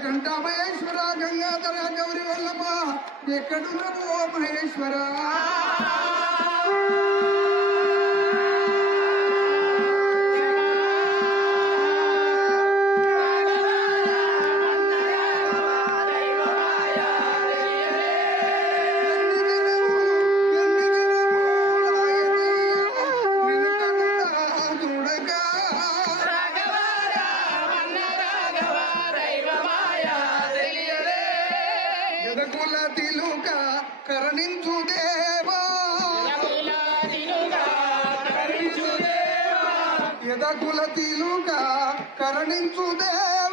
Neelakantha Maheshwara Gangadhara Gauri Vallabha ఎక్కడున్నావో Maheshwara కరణించు Deva ఎదకుల తిలుగా కరణించు Deva